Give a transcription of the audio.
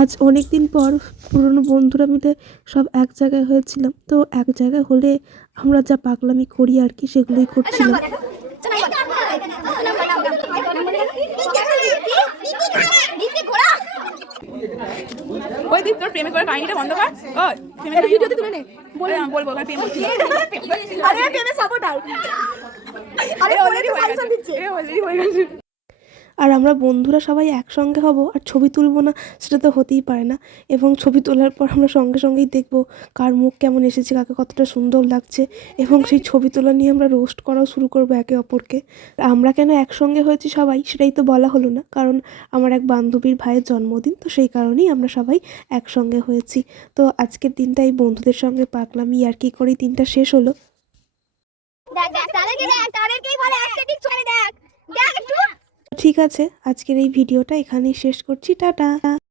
আজ অনেক দিন পর পুরনো বন্ধুরা মিলে সব এক জায়গায় হয়েছিলাম। তো এক জায়গায় হলে আমরা যা পাগলামি করি আর কি সেগুলোই করছিলাম। ওই দিন তোর প্রেমে করে কাহিনীটা বন্ধ কর। ও প্রেমের ভিডিওতে তুলে নে। বলবো প্রেম করছি। আরে প্রেমে সাপোর্টার। আরে অলরেডি হয়ে গেছে। আর আমরা বন্ধুরা সবাই একসঙ্গে হব আর ছবি তুলবো না, সেটা তো হতেই পারে না। এবং ছবি তোলার পর আমরা সঙ্গে সঙ্গেই দেখব কার মুখ কেমন এসেছে, কাকে কতটা সুন্দর লাগছে, এবং সেই ছবি তোলা নিয়ে আমরা রোস্ট করাও শুরু করবো একে অপরকে। আমরা কেন একসঙ্গে হয়েছি সবাই সেটাই তো বলা হলো না, কারণ আমার এক বান্ধবীর ভাইয়ের জন্মদিন, তো সেই কারণেই আমরা সবাই একসঙ্গে হয়েছি। তো আজকের দিনটা এই বন্ধুদের সঙ্গে পাকলামি আর কি করেই দিনটা শেষ হলো। ঠিক আছে, আজকের এই ভিডিওটা এখানেই শেষ করছি। টাটা।